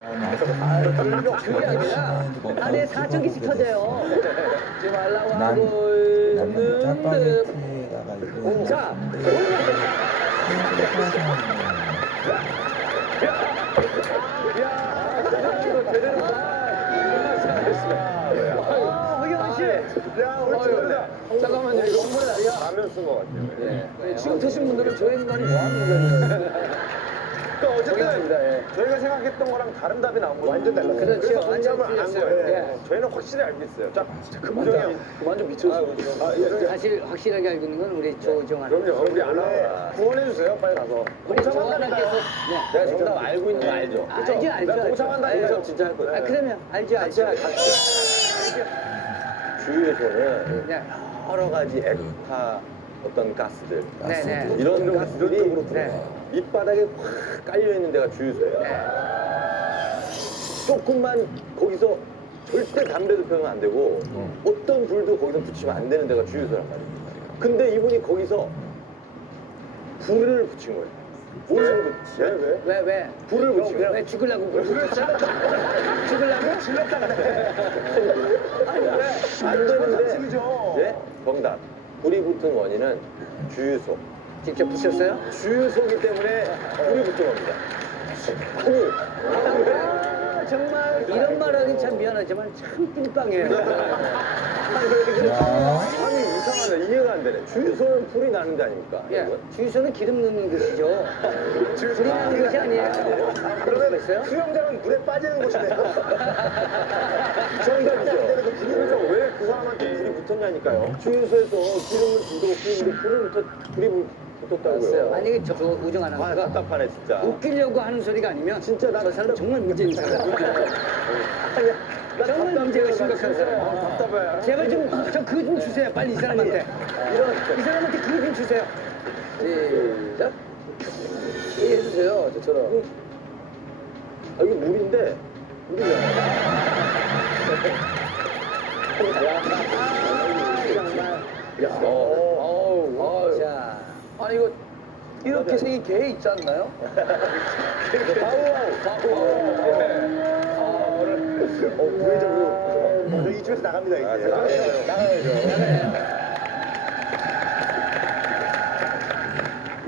그게 아니라 안에 4층이 터져요. 지금 하려고 하고 나는 있는데 짜파게티에다가 이거 자, 허경환 씨. 잠깐만요. 이거 홍보를 아니야? 라면 쓴 것 같아요. 예. 지금 드신 분들은 저 인간이 뭐 하는 거예요? 그러니까 어쨌든 예. 저희가 생각했던 거랑 다른 답이 나온 거죠. 완전 달랐어요. 그렇죠. 그래서 완전 정답을 안 틀렸어요. 거예요. 예. 저희는 확실히 알고 있어요. 자, 그만 좀 미쳤어. 사실 확실하게 알고 있는 건 우리 조정환. 그럼요. 우리 알아. 구원해 주세요. 빨리 가서. 우리 조정환께서 내가 정답 알고 있는 거 알죠? 알죠. 내가 동참한다 이거 진짜 할 거예요. 아, 그러면 알죠. 주위에서는 네. 여러 가지 액타 어떤 가스들 네네. 이런 가스들이 네. 밑바닥에 확 깔려 있는 데가 주유소예요. 네. 조금만 거기서 절대 담배도 피우면 안 되고 어떤 불도 거기서 붙이면 안 되는 데가 주유소란 말이에요. 근데 이분이 거기서 불을 붙인 거예요. 무슨 불? 왜? 불을 붙인 거예요. 왜 죽으려고? 불을 죽으려고? 질렀다가 아니 왜? 안 되는데. 네? 정답. 불이 붙은 원인은 주유소. 직접 부셨어요? 주유소기 때문에 불이 붙은 겁니다. 아니, 정말 이런 말하기 참 미안하지만 참 띨빵이에요. 아니 이상하네. 이해가 안 되네. 주유소는 불이 나는 데 아닙니까? 예, 주유소는 기름 넣는 곳이죠. 불이 나는 곳이 아니에요. 그러면 있어요? 수영장은 물에 빠지는 곳이네요. 정답이죠. 그래서 왜 그 사람한테 불이 붙었냐니까요. 주유소에서 기름을 두고 끼는데 불이 붙었다고요. 아니 이게 저 우정 아, 아나운서가 답답하네 진짜. 웃기려고 하는 소리가 아니면 진짜 저 사람 정말 문제 있는 사람. 정말 문제가 심각한 사람. 답답해. 제발 저 그거 좀 주세요. 빨리 이 사람한테. 이 사람한테 그거 좀 주세요. 시작. 해주세요. 저처럼. 아, 이거 물인데 야, 자, 아니 이거 이렇게 생긴 개 있지 않나요? 부회적으로 이 집에서 나갑니다 이제. 나가야죠.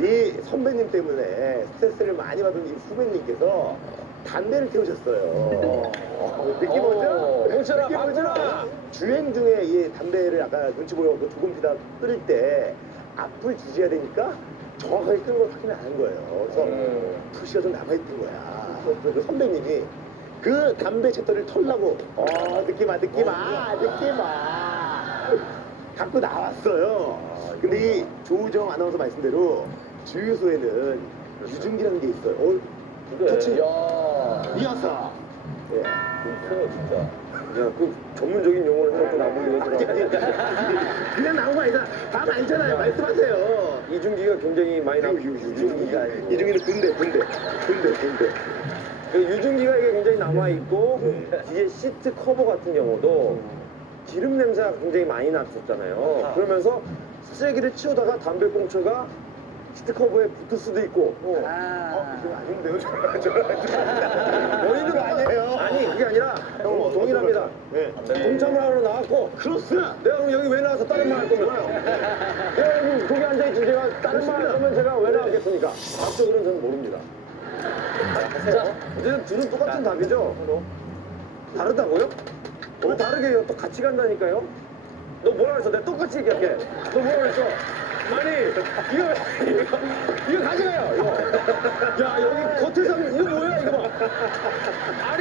이 선배님 때문에 스트레스를 많이 받은 이 후배님께서 담배를 태우셨어요. 느낌 오죠? 봉철아, 느낌 오죠? 봉철아! 주행 중에 이 담배를 아까 눈치 보여서 조금 피다 끊을 때 앞을 지져야 되니까 정확하게 끄는 걸 확인을 안 한 거예요. 그래서 푸시가 좀 남아있던 거야. 그래서 그 선배님이 그 담배 채터를 털라고 느낌 와. 갖고 나왔어요. 근데 이 조우정 아나운서 말씀대로 주유소에는 유증기라는 게 있어요. 터치. 이어서. 예. 진짜. 야, 그 전문적인 용어를 해놓고 나보고 그냥 나온 거 아니잖아. 다 알잖아요. 말씀하세요. 이중기가 굉장히 많이 나오고 유중기가 아니고. 이중기는 군대. 그 유증기가 이게 굉장히 남아있고 뒤에 시트 커버 같은 경우도 기름 냄새가 굉장히 많이 났었잖아요. 그러면서 쓰레기를 치우다가 담배꽁초가 시트 커버에 붙을 수도 있고. 그건 아닌데요? 원인은 아니에요. 아니 그게 아니라 형 동일합니다. 동참을 하러 나왔고 크로스. 내가 그럼 여기 왜 나와서 다른 말 할 거면 내가 여기 거기 앉아있지 제가 다른 말 할 거면 제가 왜 나왔겠습니까? 앞쪽으로는 저는 모릅니다. 자, 어쨌든 둘은 똑같은 답이죠? 다르다고요? 왜 다르게 해요? 또 같이 간다니까요? 너 뭐라 그랬어? 내가 똑같이 얘기할게. 너 뭐라 그랬어? 아니, 이거 가져가요, 이거. 야, 여기 겉에서, 이거 뭐야, 이거 봐. 아니,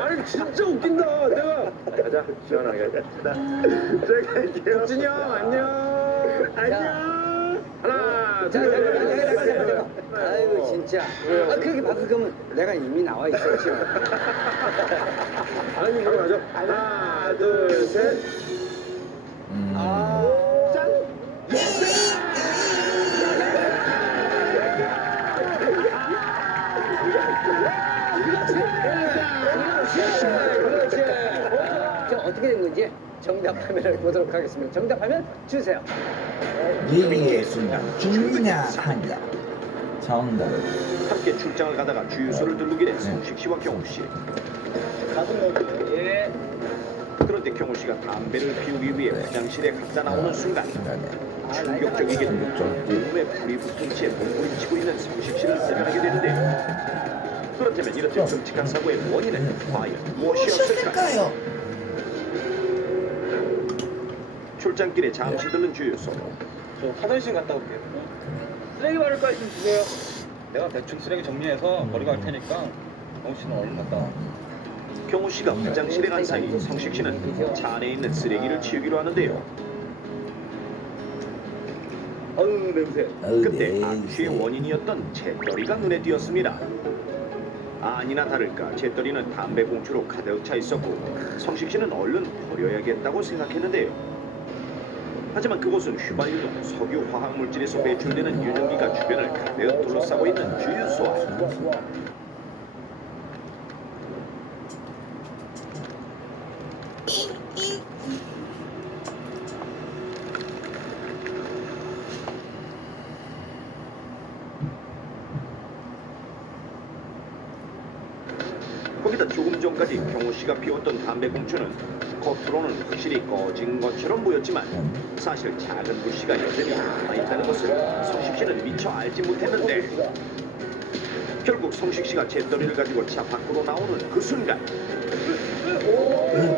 아니, 진짜 웃긴다. 내가. 가자, 시원하게. 제가 갈게요. 국진이 형, 안녕. 하나, 둘, 아이고 진짜. 그렇게 바꿀 거면 내가 이미 나와 있어 지금. 아니, 이거 맞아. 하나, 둘, 셋. 짠! 그렇지. 자, 어떻게 된 건지 정답 화면을 보도록 하겠습니다. 정답하면 주세요. 위기의 순간 죽느냐 하냐 정답 함께 출장을 가다가 주유소를 들르게 된 성식 씨와 경호 씨. 예. 그런데 경호 씨가 담배를 피우기 위해 화장실에 갔다 나오는 순간 중간에 충격적이게도 몸에 불이 붙은 채 몸부림치고 있는 성식 씨를 발견하게 되는데요. 그렇다면 이렇듯 끔찍한 사고의 원인은 과연 무엇이었을까요? 출장길에 잠시 들른 주유소. 저 화장실 갔다 올게요. 쓰레기 버릴 거 있으면 주세요. 내가 대충 쓰레기 정리해서 버리고 갈 테니까 경호 씨는 얼른 갔다 와. 경호 씨가 화장실에 간 사이 성식 씨는 차 안에 있는 쓰레기를 치우기로 하는데요. 아유 냄새. 그때 악취의 원인이었던 잿더리가 눈에 띄었습니다. 아니나 다를까 잿더리는 담배 봉투로 가득 차 있었고 성식 씨는 얼른 버려야겠다고 생각했는데요. 하지만 그곳은 휘발유등 석유 화학 물질에서 배출되는 유전기가 주변을 가득 둘러싸고 있는 주유소 안. 거기다 조금 전까지 경호 씨가 피웠던 담배 봉투는 겉으로는 확실히 꺼진 것처럼 보였지만 사실 작은 불씨가 여전히 남아있다는 것을 성식 씨는 미처 알지 못했는데 결국 성식 씨가 잿더리를 가지고 차 밖으로 나오는 그 순간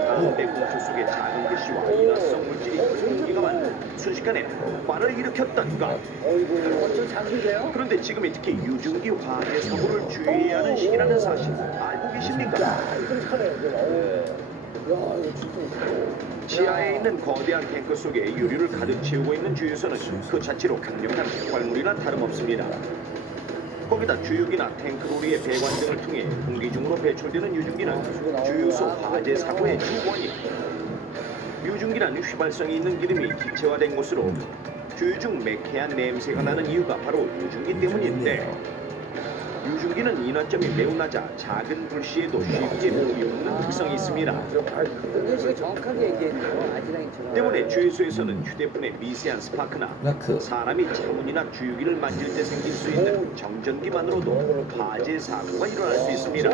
담배 봉투 속의 작은 불씨와 인화성 물질이 공기가만 순식간에 폭발을 일으켰던 것. 어쩜 작은데요? 그런데 지금이 특히 유증기 화재 사고를 주의해야 하는 시기라는 사실 알고 계십니까? 지하에 있는 거대한 탱크 속에 유류를 가득 채우고 있는 주유소는 그 자체로 강력한 폭발물이나 다름없습니다. 거기다 주유기나 탱크 로리의 배관 등을 통해 공기 중으로 배출되는 유증기는 주유소 화재 사고의 주원인. 유증기란 휘발성이 있는 기름이 기체화된 곳으로 주유 중 매캐한 냄새가 나는 이유가 바로 유증기 때문인데 유증기는 인원점이 매우 낮아 작은 불씨에도 쉽게 피우는 특성이 있습니다. 은근 씨가 정확하게 얘기했네요. 아지랑이처럼. 때문에 주유소에서는 휴대폰의 미세한 스파크나 라크 사람이 차문이나 주유기를 만질 때 생길 수 있는 정전기만으로도 화재 사고가 일어날 수 있습니다.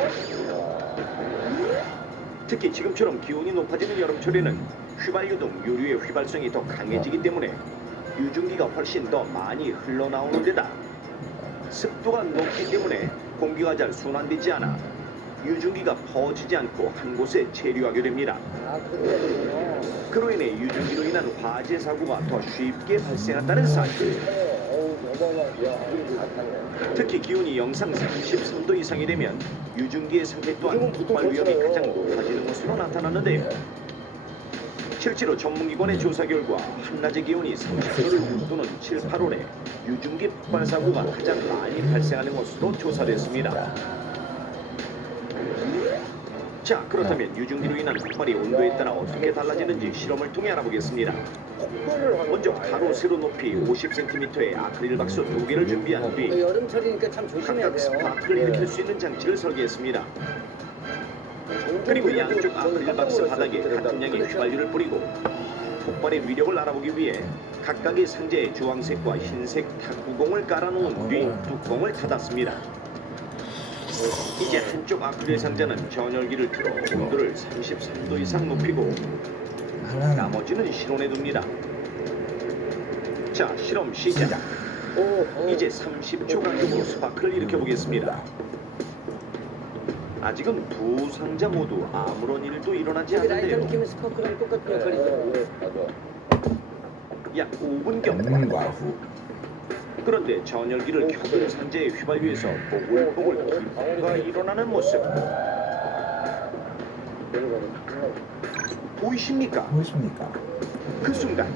특히 지금처럼 기온이 높아지는 여름철에는 휘발유 등 유류의 휘발성이 더 강해지기 때문에 유증기가 훨씬 더 많이 흘러나오는 데다 습도가 높기 때문에 공기가 잘 순환되지 않아 유증기가 퍼지지 않고 한 곳에 체류하게 됩니다. 아, 그렇군요. 그로 인해 유증기로 인한 화재 사고가 더 쉽게 발생한다는 사실. 특히 기온이 영상 33도 이상이 되면 유증기의 상태 또한 폭발 위험이 가장 높아지는 것으로 나타나는데요. 실제로 전문기관의 조사 결과 한낮의 기온이 30도를 또는 7, 8월에 유증기 폭발 사고가 가장 많이 발생하는 것으로 조사됐습니다. 자, 그렇다면 유증기로 인한 폭발이 온도에 따라 어떻게 달라지는지 실험을 통해 알아보겠습니다. 먼저 가로 세로 높이 50cm의 아크릴 박스 2개를 준비한 뒤 여름철이니까 참 조심해야 각각 돼요. 스파크를 일으킬 수 있는 장치를 설계했습니다. 그리고 양쪽 아크릴 박스 바닥에 같은 양의 휘발유를 뿌리고 폭발의 위력을 알아보기 위해 각각의 상자에 주황색과 흰색 탁구공을 깔아놓은 뒤 뚜껑을 닫았습니다. 이제 한쪽 아크릴 상자는 전열기를 틀어 온도를 33도 이상 높이고 나머지는 실온에 둡니다. 자, 실험 시작. 이제 30초 간격으로 스파크를 일으켜보겠습니다. 아직은 두 상자 모두 아무런 일도 일어나지 여기 라이터 않는데요. 느낌은 스파크랑 똑같은 역할이죠. 약 5분경. 전과 후 그런데 전열기를 켜둔 상자의 휘발유에서 보글보글 기포가 일어나는 모습 보이십니까? 무엇입니까? 그 순간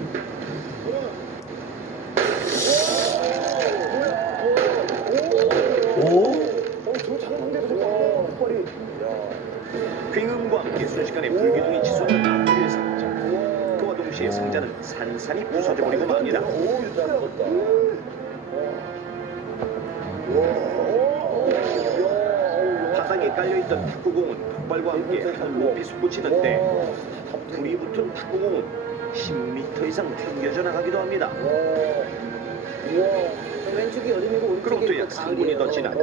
오? 굉음과 함께 순식간에 불기둥이 치솟는 아크릴 상자. 그와 동시에 상자는 산산이 부서져 버리고 맙니다. 바닥에 깔려있던 탁구공은 폭발과 함께 하늘 높이 솟구치는데 불이 붙은 탁구공은 10m 이상 튕겨져 나가기도 합니다. 왼쪽이 여름이고 오른쪽이 그로부터 약 3분이 더 지난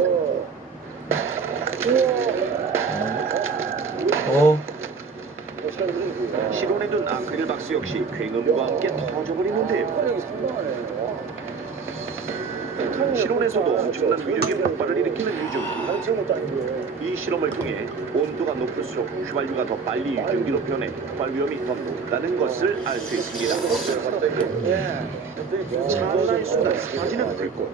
실온에 둔 아크릴 박스 역시 굉음과 함께 터져버리는데요. 화력이 상당하네. 실온에서도 엄청난 위력의 폭발을 일으키는 유증기. 이 실험을 통해 온도가 높을수록 휘발유가 더 빨리 유증기로 변해 폭발 위험이 더 높다는 것을 알 수 있습니다. 찰나의 순간 사지는 들고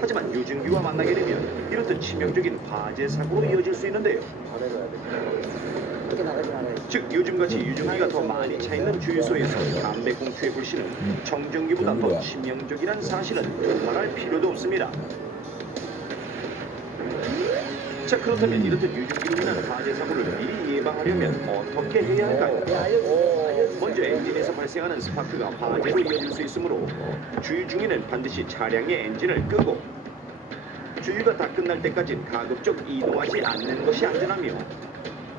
하지만 유증기와 만나게 되면 이렇듯 치명적인 화재 사고로 이어질 수 있는데요. 이렇게 나가지 말아야지. 즉 요즘같이 유증기가 더 많이 차있는 주유소에서 담배 공초의 불씨는 정전기보다 더 치명적이란 사실은 말할 필요도 없습니다. 자, 그렇다면 이렇듯 유증기로 인한 화재 사고를 미리 예방하려면 어떻게 해야 할까요? 먼저 엔진에서 발생하는 스파크가 화재로 이어질 수 있으므로 주유 중에는 반드시 차량의 엔진을 끄고 주유가 다 끝날 때까지 가급적 이동하지 않는 것이 안전하며,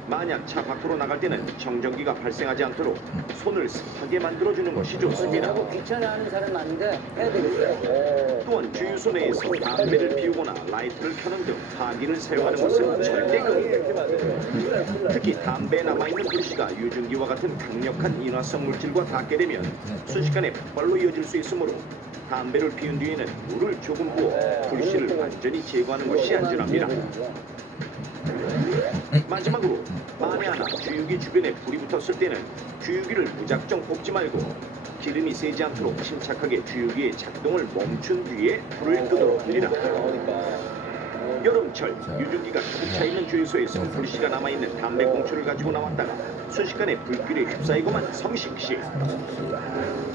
만약 차 밖으로 나갈 때는 정전기가 발생하지 않도록 손을 습하게 만들어주는 것이 좋습니다. 하고 귀찮아하는 사람 많은데 해야 되겠어요. 또한 주유소 내에서 담배를 피우거나 라이트를 켜는 등 화기를 사용하는 것은 절대 금기. 특히 담배에 남아있는 불씨가 유증기와 같은 강력한 인화성 물질과 닿게 되면 순식간에 폭발로 이어질 수 있으므로 담배를 피운 뒤에는 물을 조금 부어 불씨를 완전히 제거하는 것이 안전합니다. 마지막으로 만에 하나 주유기 주변에 불이 붙었을 때는 주유기를 무작정 뽑지 말고 기름이 새지 않도록 침착하게 주유기의 작동을 멈춘 뒤에 불을 끄도록 하리라. 여름철 유증기가 가득 차 있는 주유소에서 불씨가 남아있는 담배 공초를 가지고 나왔다가 순식간에 불길에 휩싸이고만 성식씨.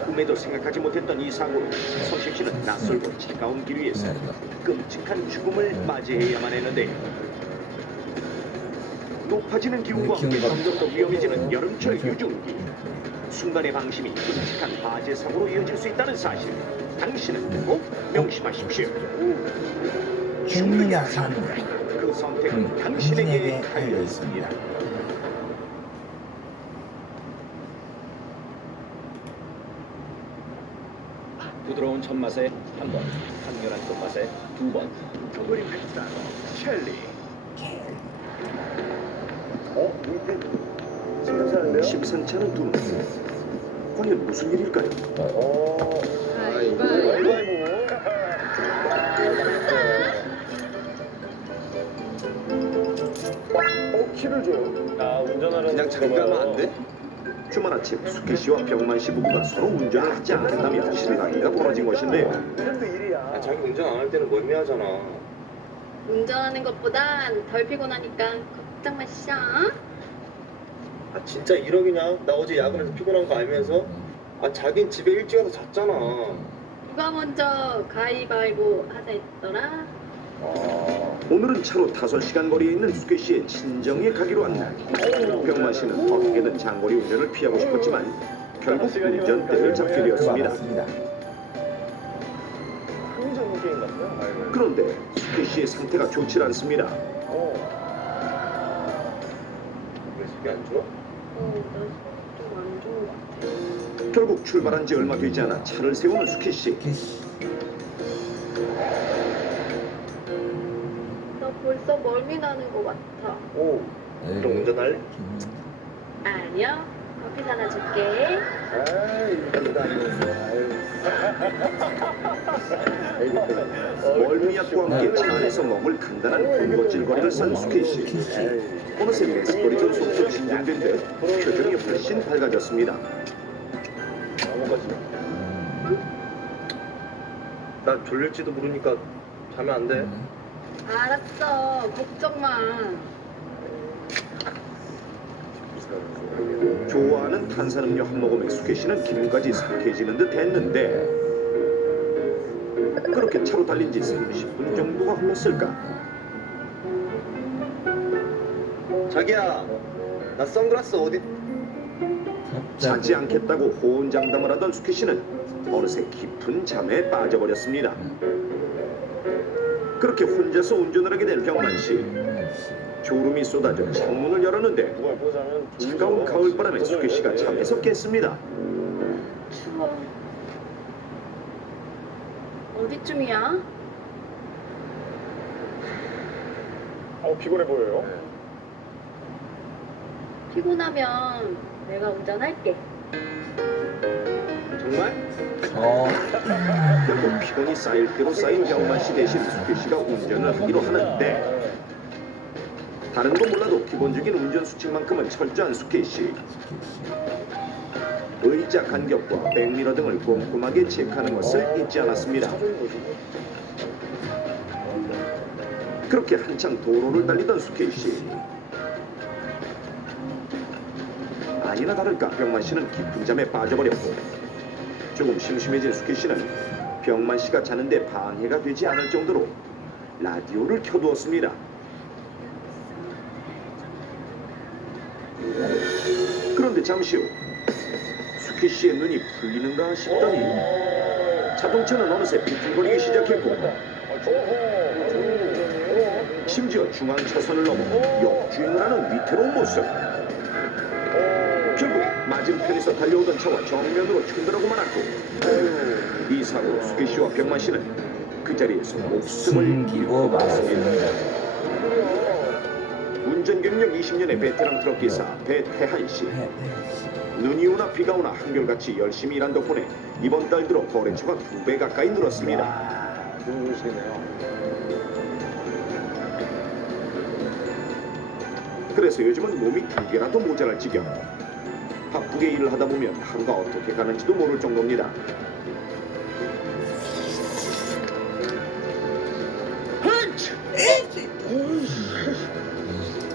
꿈에도 생각하지 못했던 이 사고로 성식씨는 낯설고 차가운 길 위에서 끔찍한 죽음을 맞이해야만 했는데, 높아지는 기온과 함께 점점 더 위험해지는 여름철 유증기. 순간의 방심이 끔찍한 화재 사고로 이어질 수 있다는 사실, 당신은 꼭 명심하십시오. 죽느냐 사느냐 그 선택은 당신에게 달려 있습니다. 부드러운 첫맛에 한 번, 강렬한 끝맛에 두 번. 더블링 펜타 첼리. 심상치 않은 두 분. 과연 무슨 일일까요? 키를 줘요. 그냥 자기가 하면 안 돼? 주말 아침 수케 씨와 병만 씨 부부가 서로 운전을 하지 않는다며 실랑이가 벌어진 것인데요. 자기 운전 안 할 때는 멀미하잖아. 운전하는 것보단 덜 피곤하니까 걱정 마시죠. 아 진짜 1억이냐? 나 어제 야근해서 피곤한 거 알면서? 아 자긴 집에 일찍 와서 잤잖아. 누가 먼저 가위바위보 하자 했더라? 오늘은 차로 5시간 거리에 있는 수케 씨의 친정에 가기로 한 날. 병만 씨는 어떻게든 장거리 운전을 피하고 싶었지만 결국 운전대를 잡게 되었습니다. 흥미적인 게임 같아요. 그런데 수케 씨의 상태가 좋지 않습니다. 왜 속이 안 좋아? 나 좀 안 좋은 것 같아. 결국 출발한 지 얼마 되지 않아 차를 세우는 수케 씨. 나 벌써 멀미 나는 것 같아. 오. 그럼 운전할래? 아니요. 커피 사다 줄게. 아이 이거 아니고. 멀미약과 함께 차 안에서 머물 간단한 군것질거리를 싼 수케 씨. 어느새 메스꺼리도 속도 진정된 듯 표정이 훨씬 밝아졌습니다. 나 졸릴지도 모르니까 자면 안 돼. 알았어. 걱정 마. 좋아하는 탄산음료 한 모금에 수케 씨는 기분까지 상쾌해지는 듯 했는데, 그렇게 차로 달린 지 30분 정도가 흘렀을까. 자기야, 나 선글라스 어디? 자지 않겠다고 호언장담을 하던 수케 씨는 어느새 깊은 잠에 빠져버렸습니다. 그렇게 혼자서 운전을 하게 된 병만 씨. 졸음이 쏟아져 창문을 열었는데 차가운 가을바람에 수케 씨가 잠에서 깼습니다. 추워. 어디 어디쯤이야? 피곤해 보여요. 피곤하면 내가 운전할게. 정말? 어. 결국 피곤이 쌓일 대로 쌓인 병만 씨 대신 수필 씨가 운전을 하기로 하는데 다른 건 몰라도 기본적인 운전 수칙만큼은 철저한 수케이 씨. 의자 간격과 백미러 등을 꼼꼼하게 체크하는 것을 잊지 않았습니다. 그렇게 한창 도로를 달리던 수케이 씨. 아니나 다를까 병만 씨는 깊은 잠에 빠져버렸고 조금 심심해진 수케이 씨는 병만 씨가 자는데 방해가 되지 않을 정도로 라디오를 켜두었습니다. 그런데 잠시 후 수케이 씨의 눈이 풀리는가 싶더니 자동차는 어느새 비틀거리기 시작했고 심지어 중앙 차선을 넘어 역주행을 하는 위태로운 모습. 결국 맞은편에서 달려오던 차와 정면으로 충돌하고 말았고 이 사고로 수케이 씨와 병만 씨는 그 자리에서 목숨을 잃고 말았습니다. 운전 경력 20년의 베테랑 트럭 기사 배태한 씨. 눈이 오나 비가 오나 한결같이 열심히 일한 덕분에 이번 달 들어 거래처가 2배 가까이 늘었습니다. 그래서 요즘은 몸이 2개라도 모자랄 지경. 바쁘게 일을 하다 보면 하루가 어떻게 가는지도 모를 정도입니다.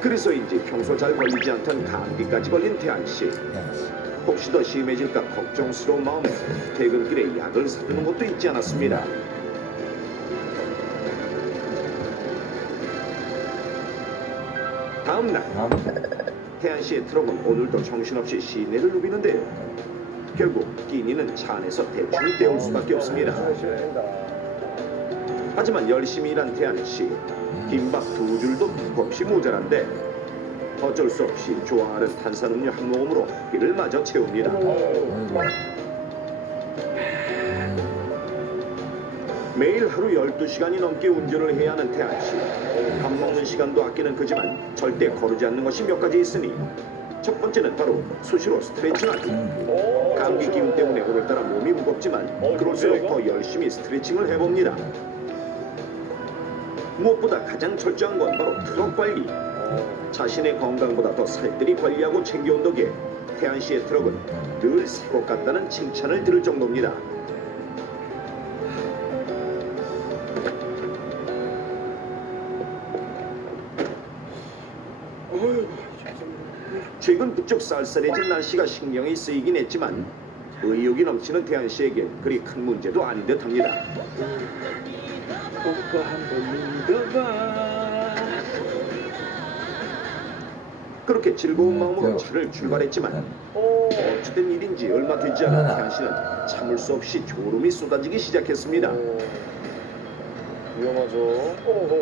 그래서인지 평소 잘 걸리지 않던 감기까지 걸린 태안 씨. 혹시 더 심해질까 걱정스러운 마음에 퇴근길에 약을 사두는 것도 잊지 않았습니다. 다음 날 태안 씨의 트럭은 오늘도 정신없이 시내를 누비는데요. 결국 끼니는 차 안에서 대충 때울 수밖에 없습니다. 하지만 열심히 일한 태안 씨, 김밥 2줄도 없이 모자란데 어쩔 수 없이 좋아하는 탄산음료 한 모금으로 허기를 마저 채웁니다. 매일 하루 12시간이 넘게 운전을 해야 하는 태안 씨. 밥 먹는 시간도 아끼는 그지만 절대 거르지 않는 것이 몇 가지 있으니 첫 번째는 바로 수시로 스트레칭하기. 감기 기운 때문에 오늘따라 몸이 무겁지만 그럴수록 더 열심히 스트레칭을 해봅니다. 무엇보다 가장 철저한 건 바로 트럭 관리. 자신의 건강보다 더 살뜰히 관리하고 챙겨온 덕에 태안 씨의 트럭은 늘 새 것 같다는 칭찬을 들을 정도입니다. 최근 부쩍 쌀쌀해진 날씨가 신경이 쓰이긴 했지만 의욕이 넘치는 태안 씨에겐 그리 큰 문제도 아닌 듯합니다. 오빠 한번 믿어봐. 그렇게 즐거운 마음으로 차를 출발했지만 어찌된 일인지 얼마 되지 않은 태안 씨는 참을 수 없이 졸음이 쏟아지기 시작했습니다. 위험하죠.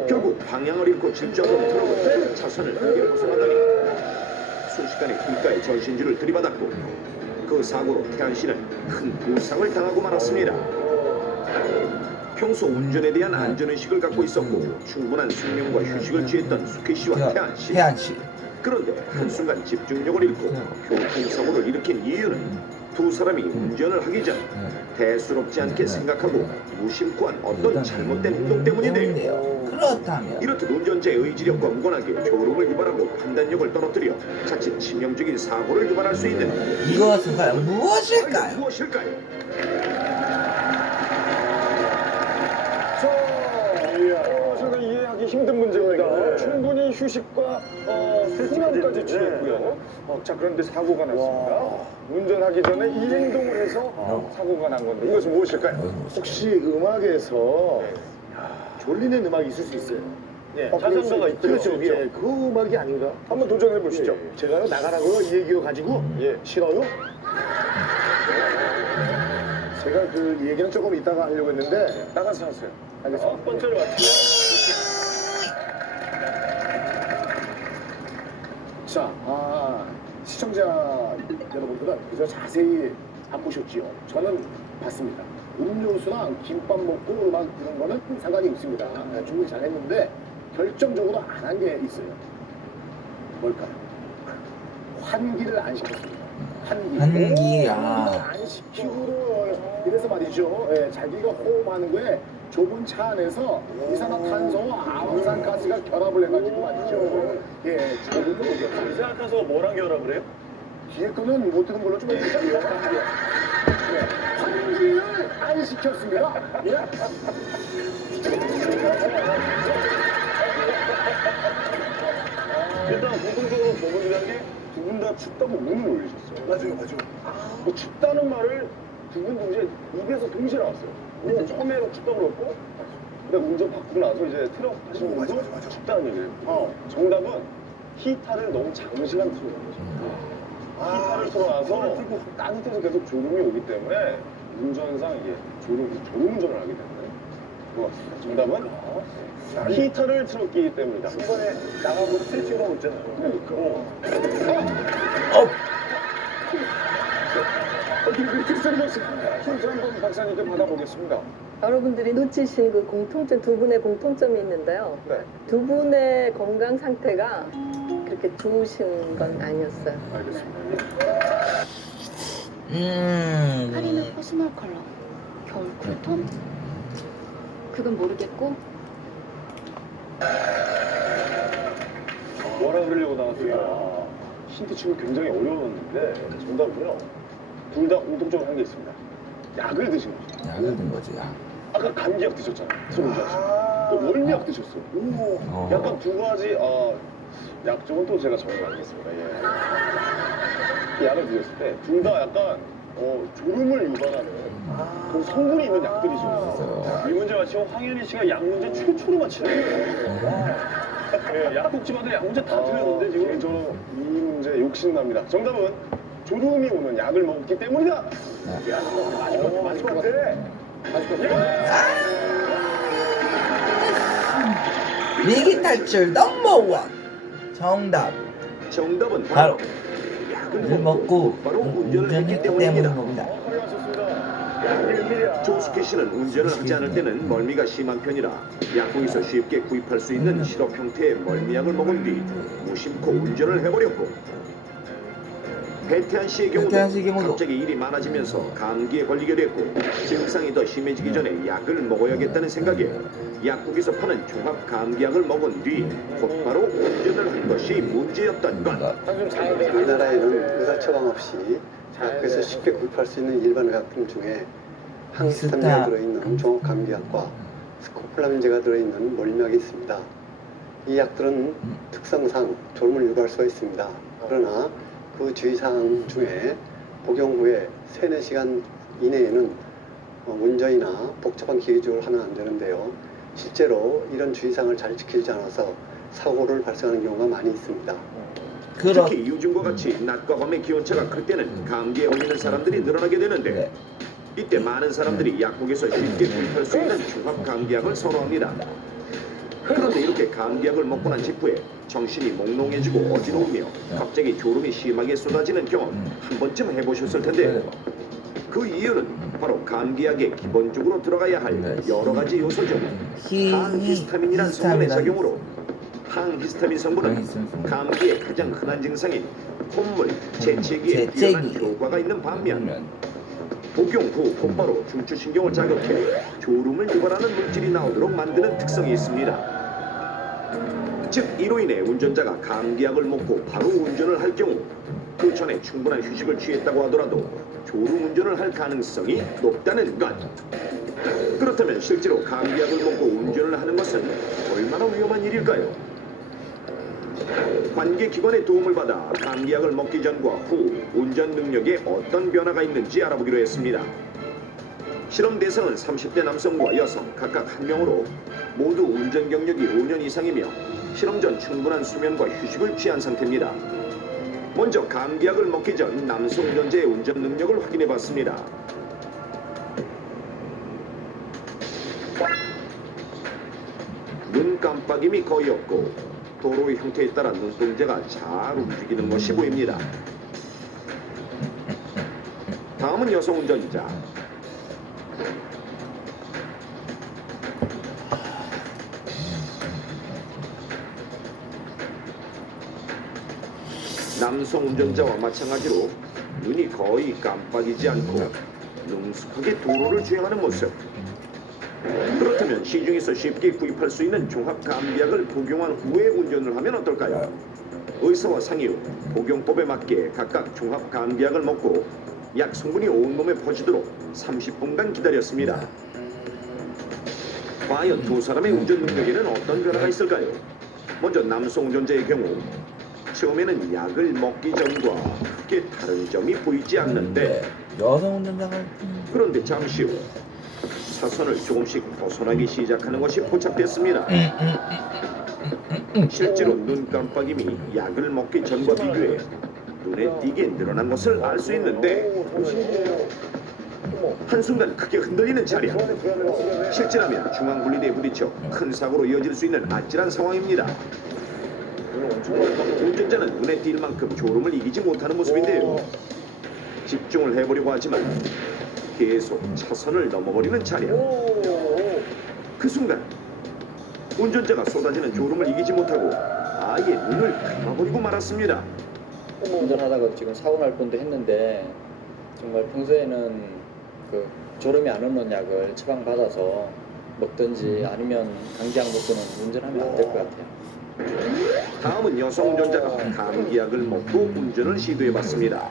결국 방향을 잃고 질주하던 트럭은 차선을 한 개를 벗어나더니 순식간에 길가에 전신주를 들이받았고 그 사고로 태안 씨는 큰 부상을 당하고 말았습니다. 평소 운전에 대한 안전의식을 갖고 있었고 충분한 숙면과 휴식을 취했던 수케이 씨와 태안 씨. 그런데 한순간 집중력을 잃고 교통사고를 일으킨 이유는 두 사람이 운전을 하기 전 대수롭지 않게 생각하고 무심코 한 어떤 잘못된 행동 때문인데요. 그렇다면 이렇듯 운전자의 의지력과 무관하게 졸음을 유발하고 판단력을 떨어뜨려 자칫 치명적인 사고를 유발할 수 있는 이것은 과연 무엇일까요? 무엇일까요? 제가 이해하기 힘든 문제입니다. 충분히 휴식과 수면까지 취했고요. 자, 그런데 사고가 났습니다. 운전하기 전에 이 행동을 해서 사고가 난 건데 이것은 무엇일까요? 혹시 음악에서 졸리는 음악이 있을 수 있어요? 예, 자전거가 있죠. 그렇죠. 예, 그 음악이 아닌가? 한번 도전해 보시죠. 제가 나가라고요? 이 얘기를 가지고? 예. 싫어요? 제가 그 얘기는 조금 이따가 하려고 했는데 나가서 하세요. 알겠습니다. 번째를 맞추면. 자, 시청자 여러분들은 그저 자세히 안 보셨지요? 저는 봤습니다. 음료수나 김밥 먹고 막 이런 거는 상관이 없습니다. 충분히 잘했는데 결정적으로 안 한 게 있어요. 뭘까요? 환기를 안 시켰습니다. 환기. 환기, 안 시키고 이래서 말이죠. 예, 자기가 호흡하는 거에 좁은 차 안에서 이산화탄소와 아황산가스가 결합을 해가지고 말이죠. 예, 죽어버린 거죠. 이산화탄소가 뭐랑 결합을 해요? 뒤에 거는 못 들은 걸로 좀 해주세요. 환기를 안 시켰습니다. 예. 일단 공통적으로 버무리는 게 두 분 다 춥다고 운을 올리셨어요. 맞아요. 그 춥다는 말을 두 분 동시에 입에서 동시에 나왔어요. 처음에는 춥다고 그랬고, 근데 운전 바꾸고 나서 이제 트럭 하시는 분도 춥다는 얘기를 해요. 정답은 히타를 너무 장시간 틀어놓은 거죠. 히타를 틀어놔서 따뜻해서 계속 졸음이 오기 때문에 운전상 이게 졸음 운전을 하게 되는 것 같습니다. 정답은 히터를 틀었기 때문이다. 이번에 나가고 스트레칭을 하고 있잖아요. 힌트 한번 박사님께 받아보겠습니다. 여러분들이 놓치신 그 공통점, 두 분의 공통점이 있는데요. 네, 두 분의 건강 상태가 그렇게 좋으신 건 아니었어요. 알겠습니다. 파리는 퍼스널 컬러, 겨울 쿨톤? 그건 모르겠고 뭐라 그러려고 나왔어요? 힌트 치고 굉장히 어려웠는데 정답은요. 둘 다 공통적으로 한 게 있습니다. 약을 드신 거죠. 약을 든 거지. 아까 감기약 드셨잖아요. 손흥민 씨. 또 멀미약 드셨어요. 약간 두 가지 약 쪽은 또 제가 정리하겠습니다. 예. 약을 드셨을 때 둘 다 약간 졸음을 유발하는 그 성분이 있는 약들이죠. 이 문제 마치고 황현희 씨가 약 문제 최초로 맞히는 거예요. 예, 약국집안들 약 문제 다 틀렸는데 지금 저이 문제 욕심납니다. 정답은 졸음이 오는 약을 먹었기 때문이다. 맞을 것 같아. 위기 탈출 넘버원. 정답. 정답은 바로 약을 먹고 바로 운전을 했기 운전했기 때문인 때문입니다. 훌륭하셨습니다. 조스케 씨는 운전을 하지 않을 때는 멀미가 심한 편이라 약국에서 쉽게 구입할 수 있는 시럽 형태의 멀미약을 먹은 뒤 무심코 운전을 해버렸고, 배태한 씨의 경우도 갑자기 일이 많아지면서 감기에 걸리게 됐고 증상이 더 심해지기 전에 약을 먹어야겠다는 생각에 약국에서 파는 종합 감기약을 먹은 뒤 곧바로 운전을 한 것이 문제였던 것. 우리나라에는 의사 처방 없이 약국에서 쉽게 구입할 수 있는 일반 의약품 중에 항히스타민이 들어있는 종합 감기약과 스코폴라민제가 들어있는 멀미약이 있습니다. 이 약들은 특성상 졸음을 유발할 수가 있습니다. 그러나 그 주의사항 중에 복용 후에 3-4시간 이내에는 운전이나 복잡한 기계조를 하면 안 되는데요. 실제로 이런 주의사항을 잘 지키지 않아서 사고를 발생하는 경우가 많이 있습니다. 특히 요즘과 같이 낮과 밤의 기온차가 클 때는 감기에 걸리는 사람들이 늘어나게 되는데, 이때 많은 사람들이 약국에서 쉽게 구입할 수 있는 종합 감기약을 선호합니다. 그런데 이렇게 감기약을 먹고 난 직후에 정신이 몽롱해지고 어지러우며 갑자기 졸음이 심하게 쏟아지는 경험 한 번쯤 해보셨을 텐데, 그 이유는 바로 감기약에 기본적으로 들어가야 할 여러 가지 요소죠. 항히스타민이란 성분의 작용으로 항히스타민 성분은 감기의 가장 흔한 증상인 콧물, 재채기에 뛰어난 효과가 있는 반면 복용 후 곧바로 중추신경을 자극해 졸음을 유발하는 물질이 나오도록 만드는 특성이 있습니다. 즉 이로 인해 운전자가 감기약을 먹고 바로 운전을 할 경우 그 전에 충분한 휴식을 취했다고 하더라도 졸음 운전을 할 가능성이 높다는 것. 그렇다면 실제로 감기약을 먹고 운전을 하는 것은 얼마나 위험한 일일까요? 관계기관의 도움을 받아 감기약을 먹기 전과 후 운전 능력에 어떤 변화가 있는지 알아보기로 했습니다. 실험 대상은 30대 남성과 여성 각각 한 명으로 모두 운전 경력이 5년 이상이며 실험 전 충분한 수면과 휴식을 취한 상태입니다. 먼저 감기약을 먹기 전 남성 운전자의 운전 능력을 확인해 봤습니다. 눈 깜빡임이 거의 없고 도로의 형태에 따라 눈동자가 잘 움직이는 것이 보입니다. 다음은 여성 운전자. 남성 운전자와 마찬가지로 눈이 거의 깜빡이지 않고 능숙하게 도로를 주행하는 모습. 그렇다면 시중에서 쉽게 구입할 수 있는 종합 감기약을 복용한 후에 운전을 하면 어떨까요? 의사와 상의 후 복용법에 맞게 각각 종합 감기약을 먹고 약 성분이 온몸에 퍼지도록 30분간 기다렸습니다. 과연 두 사람의 운전 능력에는 어떤 변화가 있을까요? 먼저 남성 운전자의 경우 처음에는 약을 먹기 전과 크게 다른 점이 보이지 않는데 여성 운전자가 그런데 잠시 후 차선을 조금씩 벗어나기 시작하는 것이 포착됐습니다. 실제로 눈 깜빡임이 약을 먹기 전과 비교해 눈에 띄게 늘어난 것을 알 수 있는데 한순간 크게 흔들리는 차량. 실제라면 중앙분리대에 부딪혀 큰 사고로 이어질 수 있는 아찔한 상황입니다. 운전자는 눈에 띌 만큼 졸음을 이기지 못하는 모습인데요. 집중을 해보려고 하지만 계속 차선을 넘어버리는 차량. 그 순간 운전자가 쏟아지는 졸음을 이기지 못하고 아예 눈을 감아버리고 말았습니다. 운전하다가 지금 사고 날 뻔도 했는데 정말 평소에는 그 졸음이 안 오는 약을 처방받아서 먹든지 아니면 감기약 먹고는 운전하면 안 될 것 같아요. 다음은 여성 운전자가 감기약을 먹고 운전을 시도해봤습니다.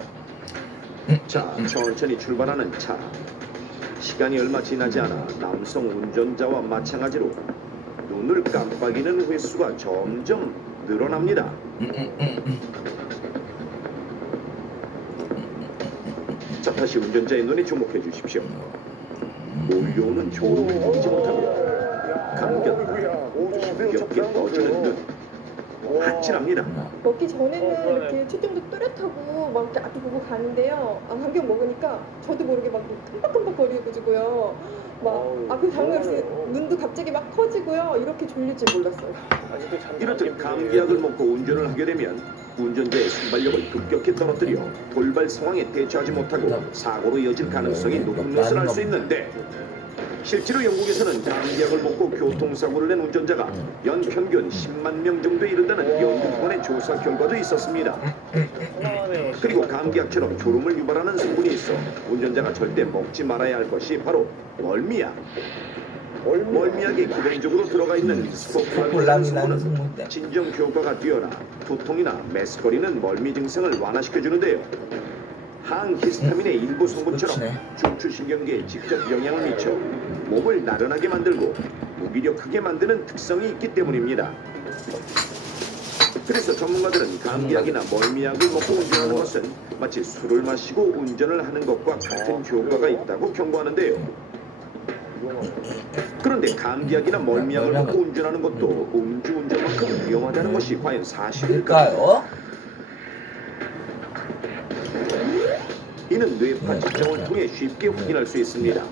자, 천천히 출발하는 차. 시간이 얼마 지나지 않아 남성 운전자와 마찬가지로 눈을 깜빡이는 횟수가 점점 늘어납니다. 자, 다시 운전자의 눈에 주목해 주십시오. 몰려오는 졸음을 이기지 못하고 감격에 떠지는 눈. 아찔합니다. 먹기 전에는 이렇게 초점도 또렷하고 막 이렇게 앞에 보고 가는데요. 감격 먹으니까 저도 모르게 막 깜빡깜빡거리고요. 막 앞에 장면 없이 눈도 갑자기 막 커지고요. 이렇게 졸릴 줄 몰랐어요. 이렇듯 감기약을 먹고 운전을 하게 되면 운전자의 순발력을 급격히 떨어뜨려 돌발 상황에 대처하지 못하고 사고로 이어질 가능성이 높은 것을 알 수 있는데 실제로 영국에서는 감기약을 먹고 교통사고를 낸 운전자가 연평균 10만 명 정도에 이른다는 연구기관의 조사 결과도 있었습니다. 그리고 감기약처럼 졸음을 유발하는 성분이 있어 운전자가 절대 먹지 말아야 할 것이 바로 멀미약. 멀미약에 기본적으로 들어가 있는 스코폴라민이라는 성분은 진정 효과가 뛰어나 두통이나 메스꺼리는 멀미 증상을 완화시켜주는데요. 항히스타민의 일부 성분처럼 중추신경계에 직접 영향을 미쳐 몸을 나른하게 만들고 무기력하게 만드는 특성이 있기 때문입니다. 그래서 전문가들은 감기약이나 멀미약을 먹고 운전하는 것은 마치 술을 마시고 운전을 하는 것과 같은 효과가 있다고 경고하는데요. 그런데 감기약이나 멀미약을 먹고 운전하는 것도 음주운전만큼 위험하다는 것이 과연 사실일까요? 이는 뇌파 측정을 통해 쉽게 확인할 수 있습니다.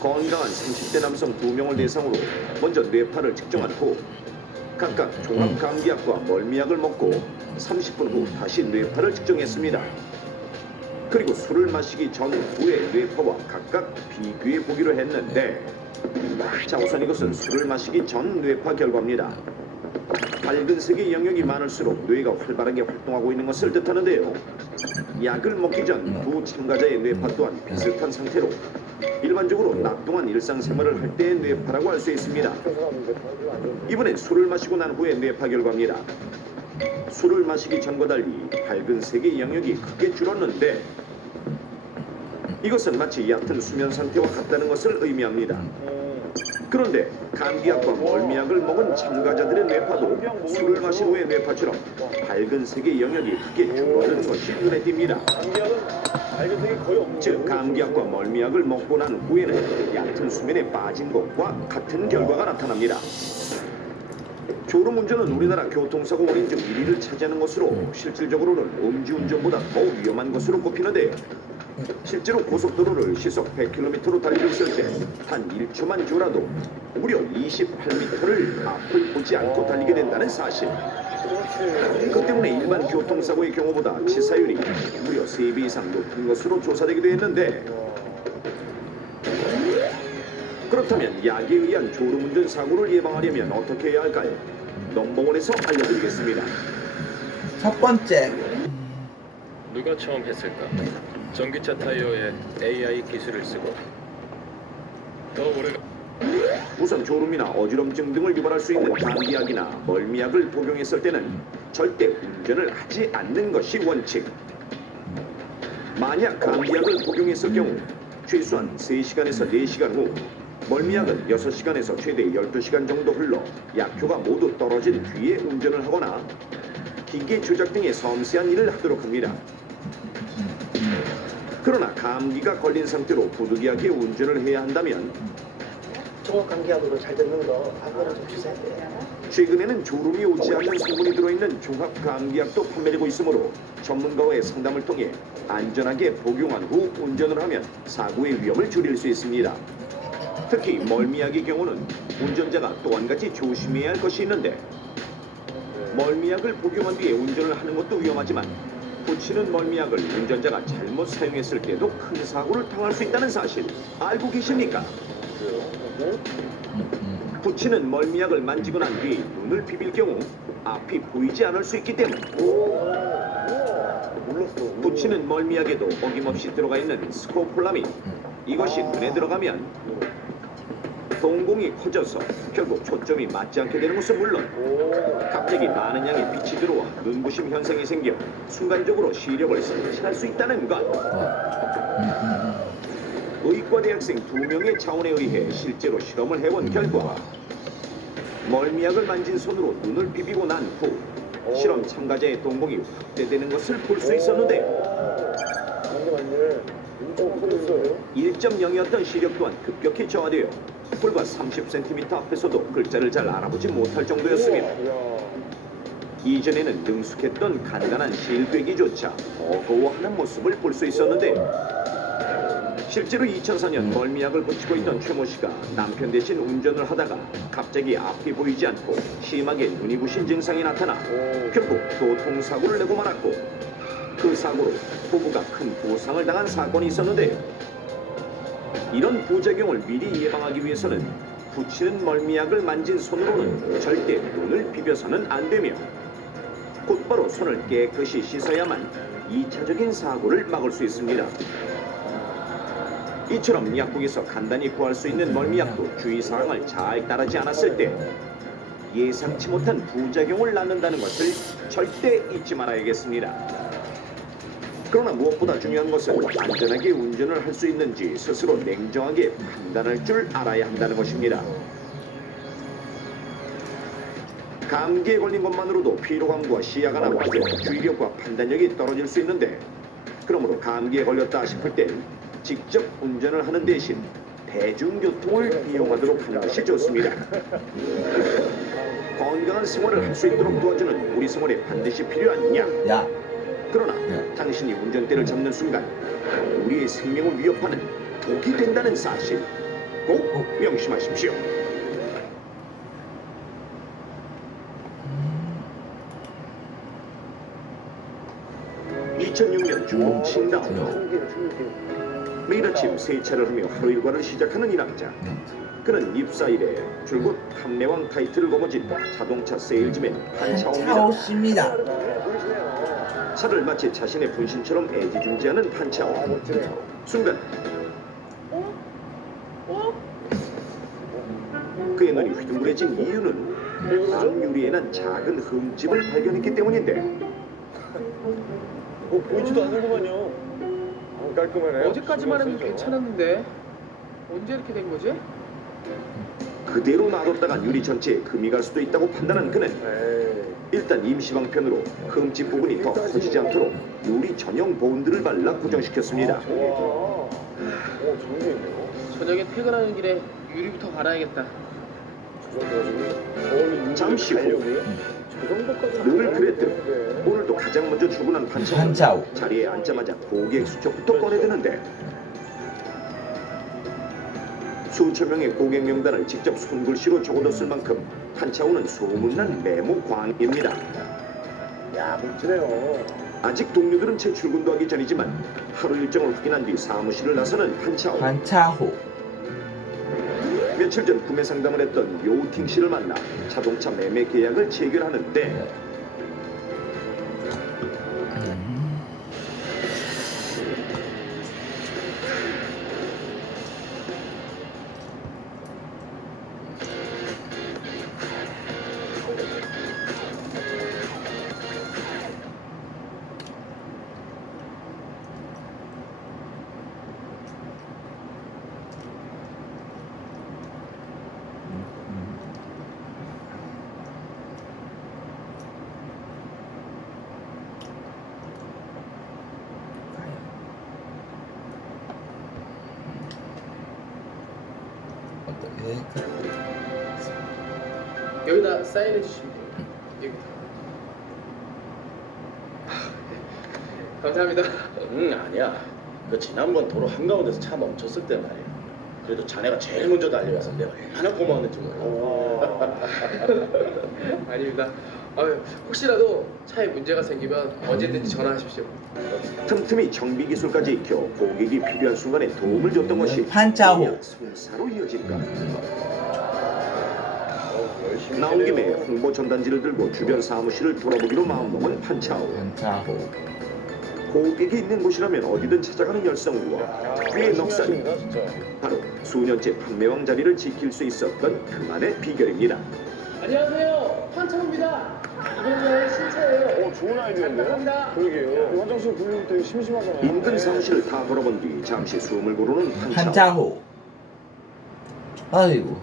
건강한 30대 남성 2명을 대상으로 먼저 뇌파를 측정한 후 각각 종합 감기약과 멀미약을 먹고 30분 후 다시 뇌파를 측정했습니다. 그리고 술을 마시기 전 후의 뇌파와 각각 비교해 보기로 했는데 자, 우선 이것은 술을 마시기 전 뇌파 결과입니다. 밝은 색의 영역이 많을수록 뇌가 활발하게 활동하고 있는 것을 뜻하는데요. 약을 먹기 전 두 참가자의 뇌파 또한 비슷한 상태로 일반적으로 낮 동안 일상생활을 할 때의 뇌파라고 할 수 있습니다. 이번엔 술을 마시고 난 후의 뇌파 결과입니다. 술을 마시기 전과 달리 밝은 색의 영역이 크게 줄었는데 이것은 마치 얕은 수면 상태와 같다는 것을 의미합니다. 그런데 감기약과 멀미약을 먹은 참가자들의 뇌파도 술을 마신 후의 뇌파처럼 밝은 색의 영역이 크게 줄어드는 것이 눈에 띕니다. 즉 감기약과 멀미약을 먹고 난 후에는 얕은 수면에 빠진 것과 같은 결과가 나타납니다. 졸음운전은 우리나라 교통사고 원인 중 1위를 차지하는 것으로 실질적으로는 음주운전보다 더 위험한 것으로 꼽히는데요. 실제로 고속도로를 시속 100km로 달리고 있을 때 단 1초만 졸아도 무려 28m를 앞을 보지 않고 달리게 된다는 사실. 그 때문에 일반 교통사고의 경우보다 치사율이 무려 3배 이상 높은 것으로 조사되기도 했는데 그렇다면 약에 의한 졸음운전 사고를 예방하려면 어떻게 해야 할까요? 넘버원에서 알려드리겠습니다. 첫 번째. 누가 처음 했을까? 전기차 타이어에 AI 기술을 쓰고 더 오래가 우선 졸음이나 어지럼증 등을 유발할 수 있는 감기약이나 멀미약을 복용했을 때는 절대 운전을 하지 않는 것이 원칙. 만약 감기약을 복용했을 경우 최소한 3시간에서 4시간 후, 멀미약은 6시간에서 최대 12시간 정도 흘러 약효가 모두 떨어진 뒤에 운전을 하거나 기계 조작 등의 섬세한 일을 하도록 합니다. 그러나 감기가 걸린 상태로 부득이하게 운전을 해야 한다면 종합 감기약으로 잘 듣는 거 아무거나 좀 주세요. 최근에는 졸음이 오지 않는 성분이 들어있는 종합 감기약도 판매되고 있으므로 전문가와의 상담을 통해 안전하게 복용한 후 운전을 하면 사고의 위험을 줄일 수 있습니다. 특히 멀미약의 경우는 운전자가 또 한 가지 조심해야 할 것이 있는데, 멀미약을 복용한 뒤에 운전을 하는 것도 위험하지만 붙이는 멀미약을 운전자가 잘못 사용했을 때도 큰 사고를 당할 수 있다는 사실 알고 계십니까? 붙이는 멀미약을 만지고 난 뒤 눈을 비빌 경우 앞이 보이지 않을 수 있기 때문에 붙이는 멀미약에도 어김없이 들어가 있는 스코폴라민, 이것이 눈에 들어가면 동공이 커져서 결국 초점이 맞지 않게 되는 것은 물론 갑자기 많은 양의 빛이 들어와 눈부심 현상이 생겨 순간적으로 시력을 상실할 수 있다는 것. 의과 대학생 2명의 자원에 의해 실제로 실험을 해본 결과 멀미약을 만진 손으로 눈을 비비고 난 후 실험 참가자의 동공이 확대되는 것을 볼 수 있었는데 1.0이었던 시력 또한 급격히 저하되어 불과 30cm 앞에서도 글자를 잘 알아보지 못할 정도였습니다. 이전에는 능숙했던 간단한 실꿰기조차 어거워하는 모습을 볼 수 있었는데, 실제로 2004년 멀미약을 붙이고 있던 최모 씨가 남편 대신 운전을 하다가 갑자기 앞이 보이지 않고 심하게 눈이 부신 증상이 나타나 결국 교통사고를 내고 말았고, 그 사고로 부부가 큰 부상을 당한 사건이 있었는데, 이런 부작용을 미리 예방하기 위해서는 붙이는 멀미약을 만진 손으로는 절대 눈을 비벼서는 안 되며 곧바로 손을 깨끗이 씻어야만 2차적인 사고를 막을 수 있습니다. 이처럼 약국에서 간단히 구할 수 있는 멀미약도 주의사항을 잘 따르지 않았을 때 예상치 못한 부작용을 낳는다는 것을 절대 잊지 말아야겠습니다. 그러나 무엇보다 중요한 것은 안전하게 운전을 할 수 있는지 스스로 냉정하게 판단할 줄 알아야 한다는 것입니다. 감기에 걸린 것만으로도 피로감과 시야가 나빠져 주의력과 판단력이 떨어질 수 있는데, 그러므로 감기에 걸렸다 싶을 땐 직접 운전을 하는 대신 대중교통을 이용하도록 하는 것이 좋습니다. 건강한 생활을 할 수 있도록 도와주는 우리 생활에 반드시 필요한 약. 그러나 당신이 운전대를 잡는 순간 우리의 생명을 위협하는 독이 된다는 사실 꼭 명심하십시오. 2006년 중국 칭다오. 매일 아침 세차를 하며 하루 일과를 시작하는 이 남자. 그는 입사 이래 줄곧 판매왕 타이틀을 거머쥔 자동차 세일즈맨 판차오입니다. 차를 마치 자신의 분신처럼 애지중지하는 판차오. 순간 그의 눈이 휘둥그레진 이유는 앞유리에 난 작은 흠집을 발견했기 때문인데, 보이지도 않는구만요. 깔끔하네요. 어제까지만 해도 괜찮았는데 언제 이렇게 된 거지? 그대로 놔뒀다간 유리 전체에 금이 갈 수도 있다고 판단한 그는 일단 임시방편으로 흠집 부분이 더 커지지 않도록 유리 전용 본드를 발라 고정시켰습니다. 저녁에 퇴근하는 길에 유리부터 갈아야겠다. 잠시 후 늘 그랬듯 오늘도 가장 먼저 출근한 판차오. 자리에 앉자마자 고객 수첩부터 꺼내드는데, 수천 명의 고객 명단을 직접 손글씨로 적어뒀을 만큼 판차오는 소문난 메모 광입니다. 야, 멋지네요. 아직 동료들은 채 출근도 하기 전이지만 하루 일정을 확인한 뒤 사무실을 나서는 판차오. 며칠 전 구매 상담을 했던 요우팅 씨를 만나 자동차 매매 계약을 체결하는데, 여기다 사인해 주시면 됩니다. 여기다. 감사합니다. 아니야. 그 지난번 도로 한가운데서 차 멈췄을 때 말이야. 그래도 자네가 제일 먼저 달려와서 내가 얼마나 고마웠는지 몰라. 아닙니다. 혹시라도 차에 문제가 생기면 언제든지 전화하십시오. 틈틈이 정비 기술까지 익혀 고객이 필요한 순간에 도움을 줬던 것이 판차호. 송사로 이어질까? 나온 김에 홍보 전단지를 들고 주변 사무실을 돌아보기로 마음먹은 판차호. 고객이 있는 곳이라면 어디든 찾아가는 열성과 특유의 넉살이 바로 수년째 판매왕 자리를 지킬 수 있었던 그만의 비결입니다. 안녕하세요. 판차호입니다. 이번에 신차예요. 좋은 아이디어인데요? 그러게요. 화장실 굴리고 되게 심심하잖아요. 인근 사무실을 다 돌아본 뒤 잠시 숨을 고르는 판차호. 판차호. 아이고.